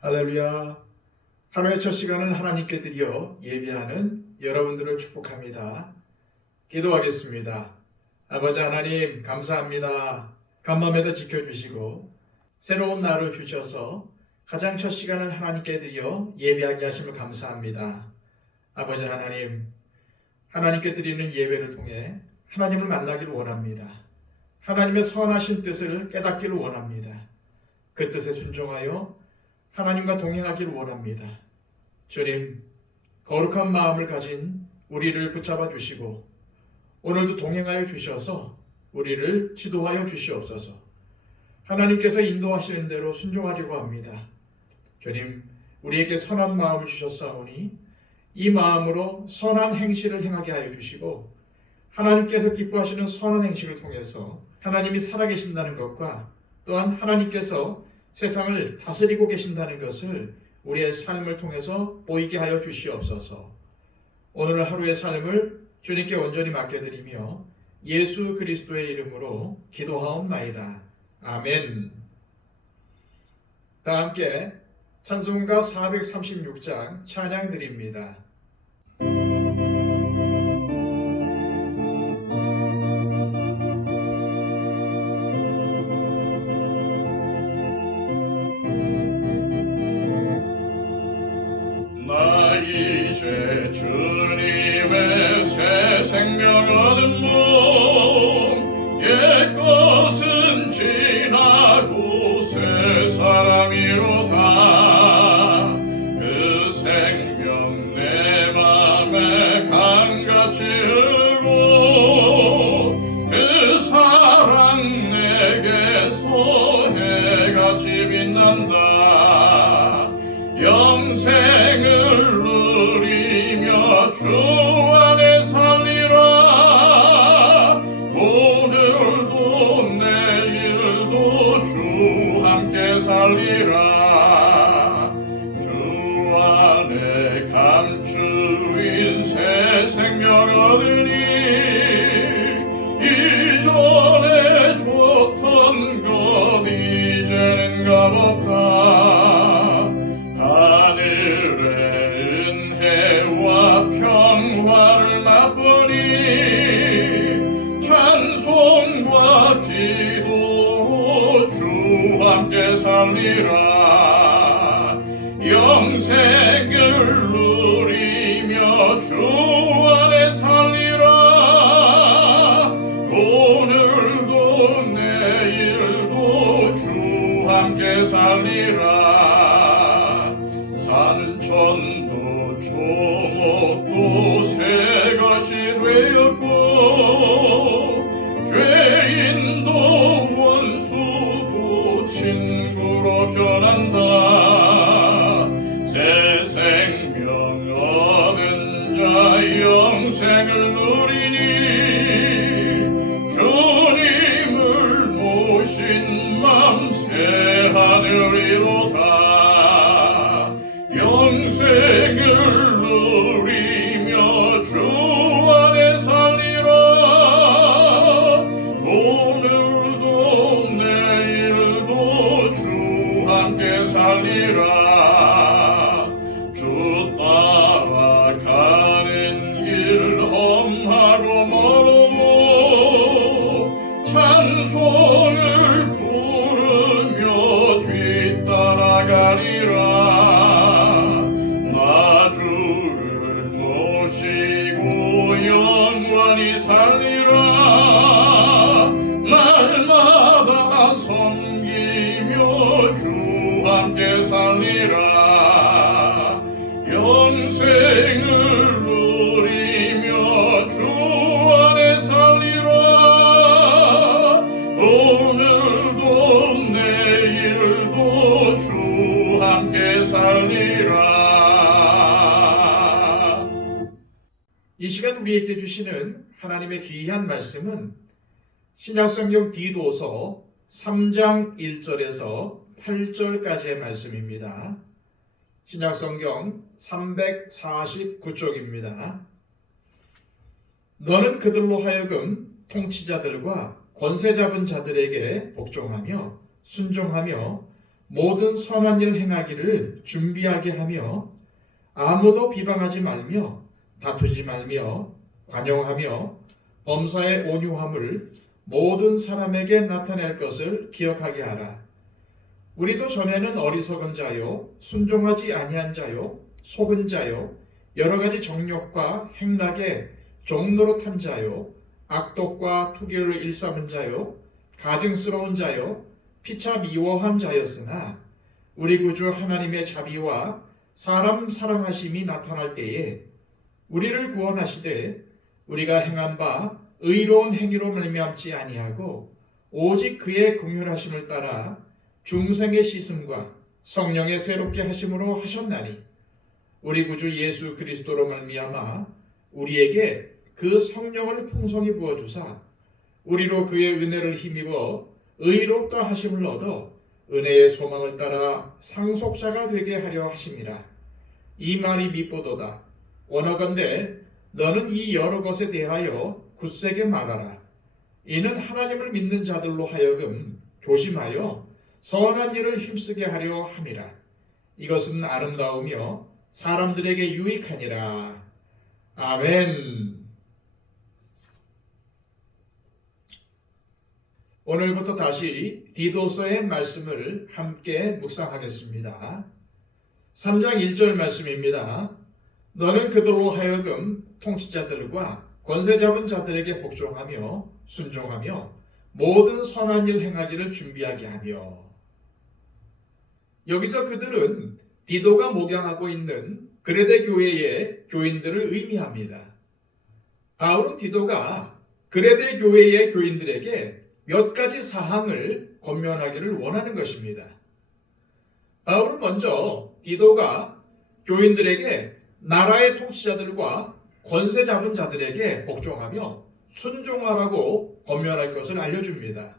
할렐루야. 하루의 첫 시간을 하나님께 드려 예배하는 여러분들을 축복합니다. 기도하겠습니다. 아버지 하나님 감사합니다. 간밤에도 지켜주시고 새로운 날을 주셔서 가장 첫 시간을 하나님께 드려 예배하게 하심을 감사합니다. 아버지 하나님, 하나님께 드리는 예배를 통해 하나님을 만나기를 원합니다. 하나님의 선하신 뜻을 깨닫기를 원합니다. 그 뜻에 순종하여 하나님과 동행하기를 원합니다. 주님, 거룩한 마음을 가진 우리를 붙잡아 주시고 오늘도 동행하여 주셔서 우리를 지도하여 주시옵소서. 하나님께서 인도하시는 대로 순종하려고 합니다. 주님, 우리에게 선한 마음을 주셨사오니 이 마음으로 선한 행실을 행하게 하여 주시고 하나님께서 기뻐하시는 선한 행실을 통해서 하나님이 살아계신다는 것과 또한 하나님께서 세상을 다스리고 계신다는 것을 우리의 삶을 통해서 보이게 하여 주시옵소서. 오늘 하루의 삶을 주님께 온전히 맡겨드리며 예수 그리스도의 이름으로 기도하옵나이다. 아멘. 다 함께 찬송가 436장 찬양 드립니다. 이제 주님의 새 생명 얻은 몸 옛것은 지나고 새 사람이로다. 그 생명 내 맘에 강같이 흐르고 그 사랑 내게서 해같이 빛난다. 영생을 누리며 주 안에 살리라. 오늘도 내일도 주 함께 살리라. 주 안에 감추인 새 생명 얻으니 이전에 줬던 것 이제는 값없다. 평화를 맛보니 찬송과 기도 주 함께 살리라. 영생을 누리며 주 안에 살리라. 오늘도 내일도 주 함께 살리라. 산천도 조목도 새 것이 되었고 죄인도 원수도 친구로 변한다. 새 생명 얻은 자 영생을 누리니 주님을 모신 맘 새 하늘이로다. 영생을 누리며 주 안에 살리라. 오늘도 내일도 주 함께 살리라. 주 따라가는 길 험하고 멀어도 찬송을 부르며 뒤따라가리라. 살리라. 날마다 섬기며 주 함께 살리라. 영생을 누리며 주 안에 살리라. 오늘도 내일도 주 함께 살리라. 이 시간 우리에게 주시는 하나님의 귀한 말씀은 신약성경 디도서 3장 1절에서 8절까지의 말씀입니다. 신약성경 349쪽입니다. 너는 그들로 하여금 통치자들과 권세 잡은 자들에게 복종하며 순종하며 모든 선한 일 행하기를 준비하게 하며 아무도 비방하지 말며 다투지 말며 관용하며 범사의 온유함을 모든 사람에게 나타낼 것을 기억하게 하라. 우리도 전에는 어리석은 자요 순종하지 아니한 자요 속은 자요 여러 가지 정욕과 행락에 종노릇한 자요 악독과 투기를 일삼은 자요 가증스러운 자요 피차 미워한 자였으나 우리 구주 하나님의 자비와 사람 사랑하심이 나타날 때에 우리를 구원하시되 우리가 행한 바 의로운 행위로 말미암지 아니하고 오직 그의 긍휼하심을 따라 중생의 씻음과 성령의 새롭게 하심으로 하셨나니 우리 구주 예수 그리스도로 말미암아 우리에게 그 성령을 풍성히 부어주사 우리로 그의 은혜를 힘입어 의롭다 하심을 얻어 은혜의 소망을 따라 상속자가 되게 하려 하심이라. 이 말이 밉보도다. 원하건대 너는 이 여러 것에 대하여 굳세게 말하라. 이는 하나님을 믿는 자들로 하여금 조심하여 선한 일을 힘쓰게 하려 함이라. 이것은 아름다우며 사람들에게 유익하니라. 아멘. 오늘부터 다시 디도서의 말씀을 함께 묵상하겠습니다. 3장 1절 말씀입니다. 너는 그들로 하여금 통치자들과 권세 잡은 자들에게 복종하며 순종하며 모든 선한 일 행하기를 준비하게 하며. 여기서 그들은 디도가 목양하고 있는 그레데 교회의 교인들을 의미합니다. 바울은 디도가 그레데 교회의 교인들에게 몇 가지 사항을 권면하기를 원하는 것입니다. 바울은 먼저 디도가 교인들에게 나라의 통치자들과 권세 잡은 자들에게 복종하며 순종하라고 권면할 것을 알려줍니다.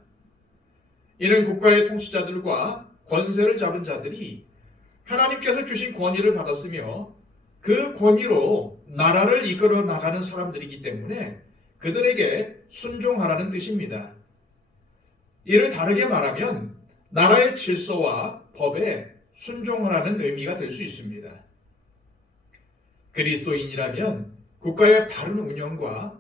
이는 국가의 통치자들과 권세를 잡은 자들이 하나님께서 주신 권위를 받았으며 그 권위로 나라를 이끌어 나가는 사람들이기 때문에 그들에게 순종하라는 뜻입니다. 이를 다르게 말하면 나라의 질서와 법에 순종하라는 의미가 될 수 있습니다. 그리스도인이라면 국가의 바른 운영과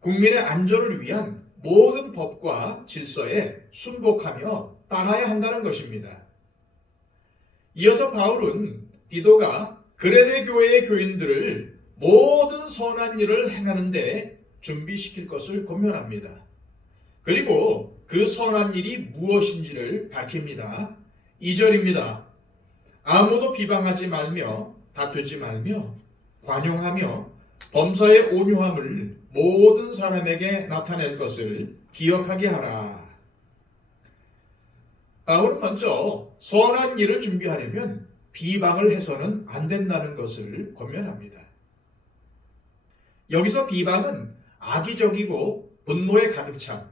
국민의 안전을 위한 모든 법과 질서에 순복하며 따라야 한다는 것입니다. 이어서 바울은 디도가 그레데 교회의 교인들을 모든 선한 일을 행하는 데 준비시킬 것을 권면합니다. 그리고 그 선한 일이 무엇인지를 밝힙니다. 2절입니다. 아무도 비방하지 말며 다투지 말며 관용하며 범사의 온유함을 모든 사람에게 나타낼 것을 기억하게 하라. 바울은 먼저 선한 일을 준비하려면 비방을 해서는 안 된다는 것을 권면합니다. 여기서 비방은 악의적이고 분노에 가득 찬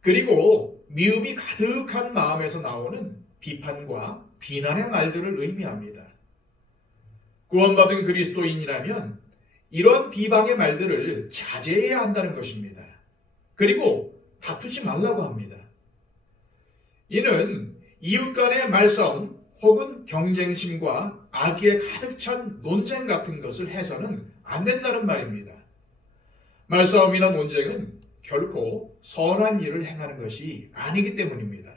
그리고 미움이 가득한 마음에서 나오는 비판과 비난의 말들을 의미합니다. 구원받은 그리스도인이라면 이러한 비방의 말들을 자제해야 한다는 것입니다. 그리고 다투지 말라고 합니다. 이는 이웃 간의 말싸움 혹은 경쟁심과 악의에 가득 찬 논쟁 같은 것을 해서는 안 된다는 말입니다. 말싸움이나 논쟁은 결코 선한 일을 행하는 것이 아니기 때문입니다.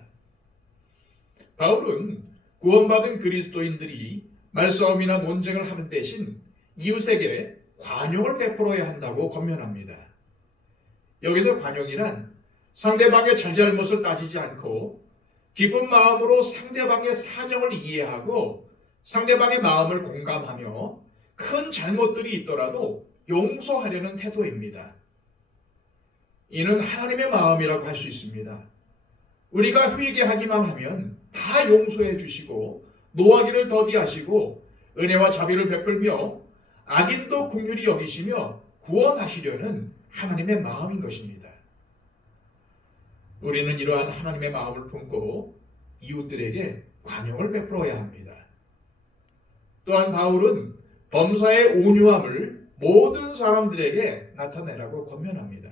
바울은 구원받은 그리스도인들이 말싸움이나 논쟁을 하는 대신 이웃에게 관용을 베풀어야 한다고 권면합니다. 여기서 관용이란 상대방의 잘잘못을 따지지 않고 기쁜 마음으로 상대방의 사정을 이해하고 상대방의 마음을 공감하며 큰 잘못들이 있더라도 용서하려는 태도입니다. 이는 하나님의 마음이라고 할 수 있습니다. 우리가 회개하기만 하면 다 용서해 주시고 노하기를 더디하시고 은혜와 자비를 베풀며 악인도 긍휼히 여기시며 구원하시려는 하나님의 마음인 것입니다. 우리는 이러한 하나님의 마음을 품고 이웃들에게 관용을 베풀어야 합니다. 또한 바울은 범사의 온유함을 모든 사람들에게 나타내라고 권면합니다.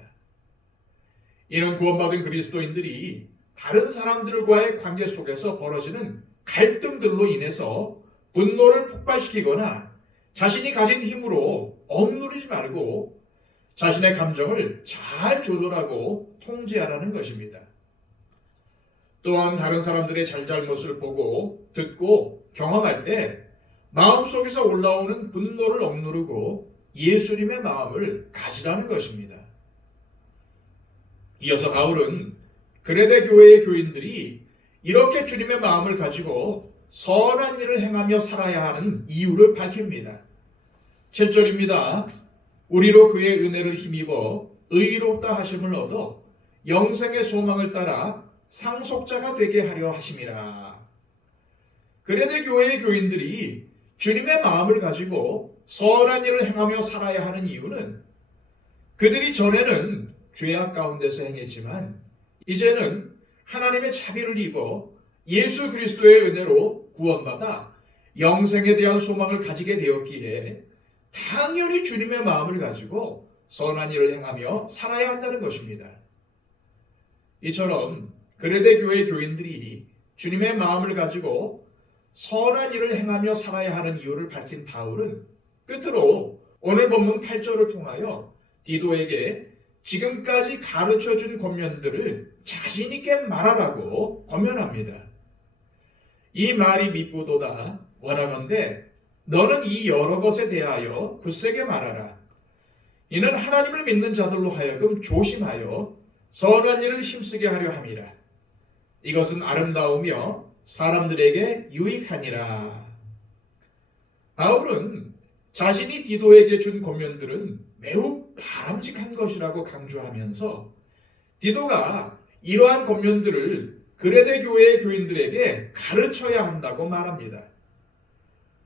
이는 구원받은 그리스도인들이 다른 사람들과의 관계 속에서 벌어지는 갈등들로 인해서 분노를 폭발시키거나 자신이 가진 힘으로 억누르지 말고 자신의 감정을 잘 조절하고 통제하라는 것입니다. 또한 다른 사람들의 잘잘못을 보고 듣고 경험할 때 마음속에서 올라오는 분노를 억누르고 예수님의 마음을 가지라는 것입니다. 이어서 바울은 그레데 교회의 교인들이 이렇게 주님의 마음을 가지고 선한 일을 행하며 살아야 하는 이유를 밝힙니다. 7절입니다. 우리로 그의 은혜를 힘입어 의롭다 하심을 얻어 영생의 소망을 따라 상속자가 되게 하려 하심이라. 그레데 교회의 교인들이 주님의 마음을 가지고 선한 일을 행하며 살아야 하는 이유는 그들이 전에는 죄악 가운데서 행했지만 이제는 하나님의 자비를 입어 예수 그리스도의 은혜로 구원받아 영생에 대한 소망을 가지게 되었기에 당연히 주님의 마음을 가지고 선한 일을 행하며 살아야 한다는 것입니다. 이처럼 그레데 교회 교인들이 주님의 마음을 가지고 선한 일을 행하며 살아야 하는 이유를 밝힌 바울은 끝으로 오늘 본문 8절을 통하여 디도에게 지금까지 가르쳐준 권면들을 자신 있게 말하라고 권면합니다. 이 말이 미쁘도다. 원하건대 너는 이 여러 것에 대하여 굳세게 말하라. 이는 하나님을 믿는 자들로 하여금 조심하여 선한 일을 힘쓰게 하려 함이라. 이것은 아름다우며 사람들에게 유익하니라. 바울은 자신이 디도에게 준 권면들은 매우 바람직한 것이라고 강조하면서 디도가 이러한 권면들을 그레데 교회의 교인들에게 가르쳐야 한다고 말합니다.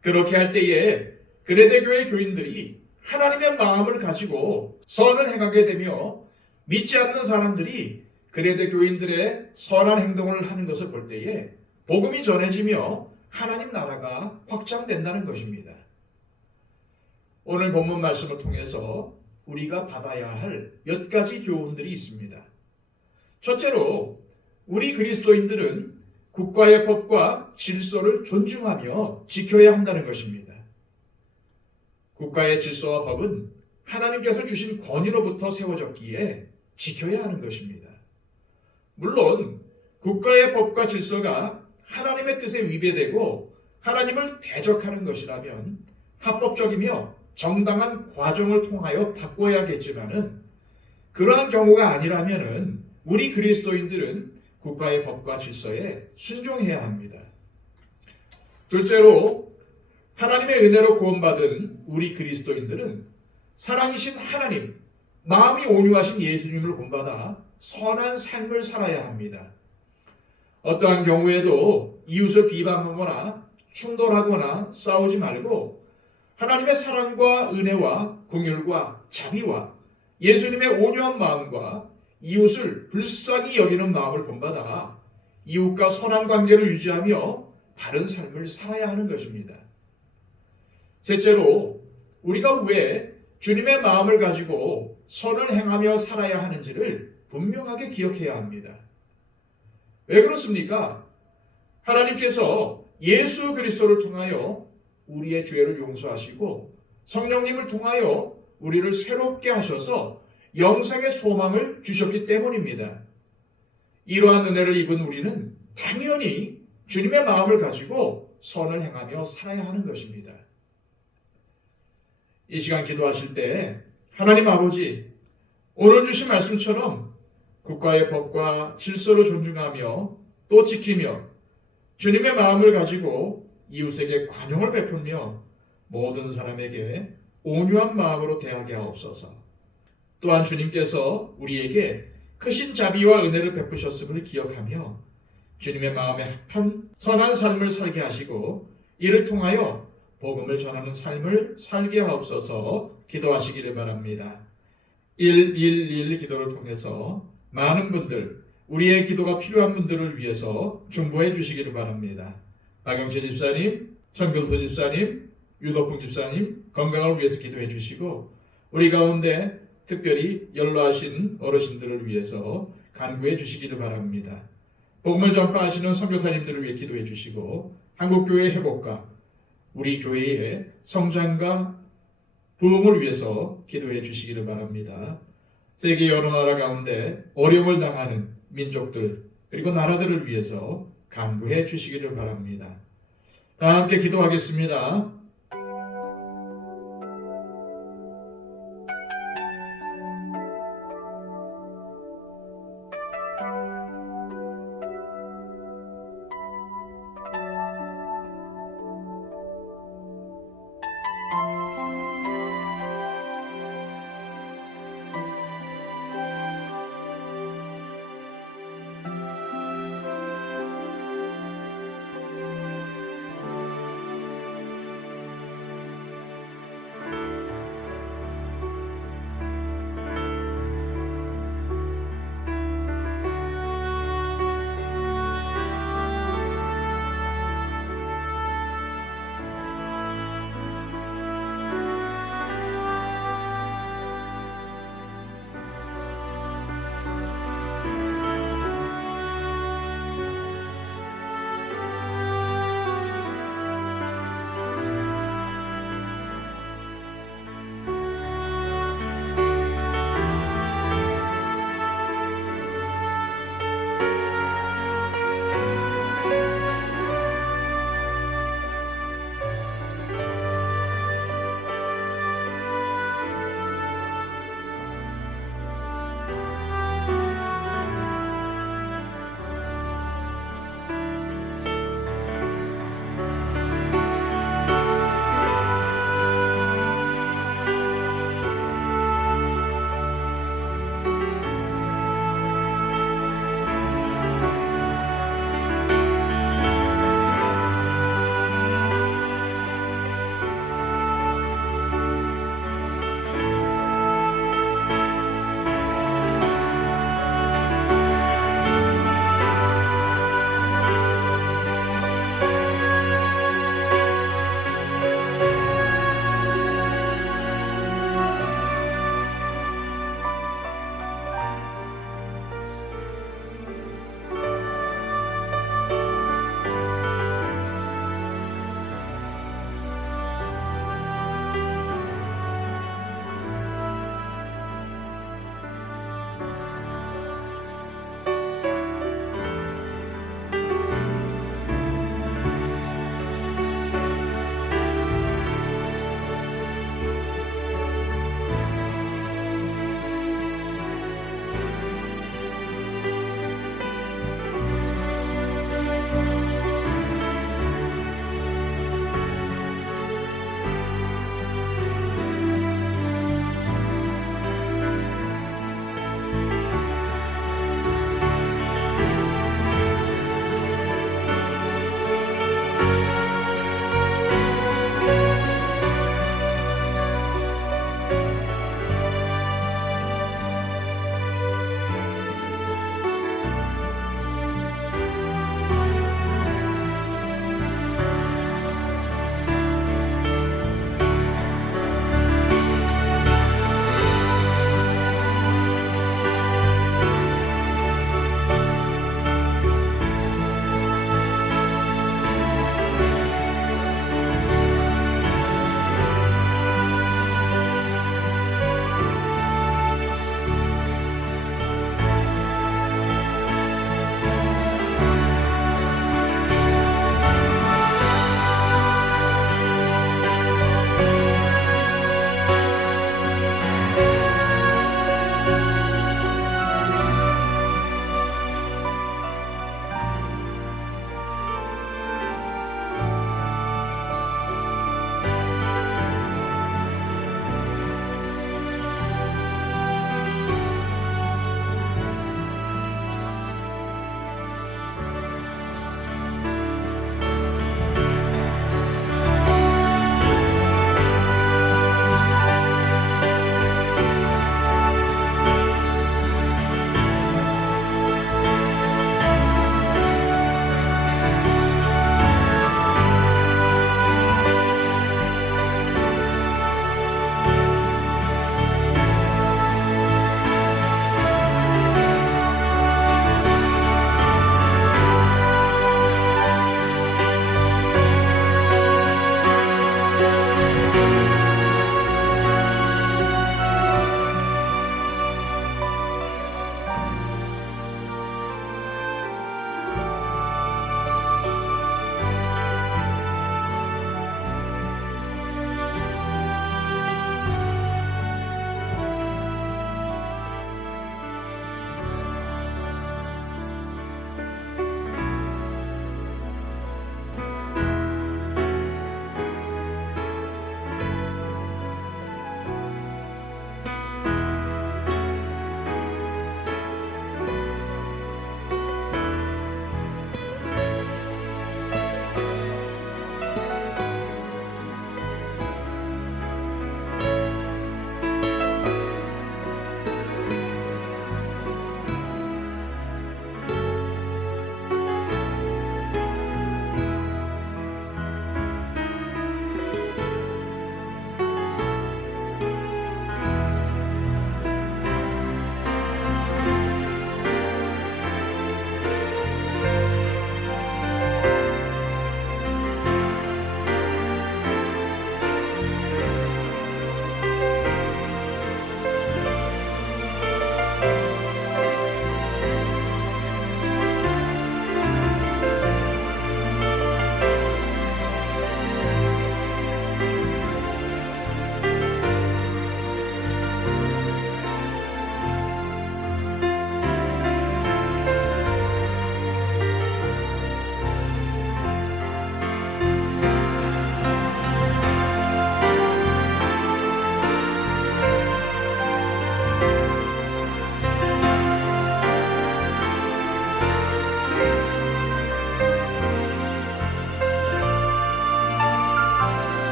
그렇게 할 때에 그레데 교회 교인들이 하나님의 마음을 가지고 선을 행하게 되며 믿지 않는 사람들이 그레데 교인들의 선한 행동을 하는 것을 볼 때에 복음이 전해지며 하나님 나라가 확장된다는 것입니다. 오늘 본문 말씀을 통해서 우리가 받아야 할 몇 가지 교훈들이 있습니다. 첫째로 우리 그리스도인들은 국가의 법과 질서를 존중하며 지켜야 한다는 것입니다. 국가의 질서와 법은 하나님께서 주신 권위로부터 세워졌기에 지켜야 하는 것입니다. 물론 국가의 법과 질서가 하나님의 뜻에 위배되고 하나님을 대적하는 것이라면 합법적이며 정당한 과정을 통하여 바꿔야겠지만은 그러한 경우가 아니라면은 우리 그리스도인들은 국가의 법과 질서에 순종해야 합니다. 둘째로 하나님의 은혜로 구원받은 우리 그리스도인들은 사랑이신 하나님, 마음이 온유하신 예수님을 본받아 선한 삶을 살아야 합니다. 어떠한 경우에도 이웃을 비방하거나 충돌하거나 싸우지 말고 하나님의 사랑과 은혜와 긍휼과 자비와 예수님의 온유한 마음과 이웃을 불쌍히 여기는 마음을 본받아 이웃과 선한 관계를 유지하며 바른 삶을 살아야 하는 것입니다. 셋째로 우리가 왜 주님의 마음을 가지고 선을 행하며 살아야 하는지를 분명하게 기억해야 합니다. 왜 그렇습니까? 하나님께서 예수 그리스도를 통하여 우리의 죄를 용서하시고 성령님을 통하여 우리를 새롭게 하셔서 영생의 소망을 주셨기 때문입니다. 이러한 은혜를 입은 우리는 당연히 주님의 마음을 가지고 선을 행하며 살아야 하는 것입니다. 이 시간 기도하실 때 하나님 아버지, 오늘 주신 말씀처럼 국가의 법과 질서를 존중하며 또 지키며 주님의 마음을 가지고 이웃에게 관용을 베풀며 모든 사람에게 온유한 마음으로 대하게 하옵소서. 또한 주님께서 우리에게 크신 자비와 은혜를 베푸셨음을 기억하며 주님의 마음에 합한 선한 삶을 살게 하시고 이를 통하여 복음을 전하는 삶을 살게 하옵소서. 기도하시기를 바랍니다. 111 기도를 통해서 많은 분들, 우리의 기도가 필요한 분들을 위해서 중보해 주시기를 바랍니다. 박영철 집사님, 천근수 집사님, 유덕풍 집사님 건강을 위해서 기도해 주시고 우리 가운데 특별히 연로하신 어르신들을 위해서 간구해 주시기를 바랍니다. 복음을 전파하시는 선교사님들을 위해 기도해 주시고 한국교회의 회복과 우리 교회의 성장과 부흥을 위해서 기도해 주시기를 바랍니다. 세계 여러 나라 가운데 어려움을 당하는 민족들 그리고 나라들을 위해서 간구해 주시기를 바랍니다. 다 함께 기도하겠습니다.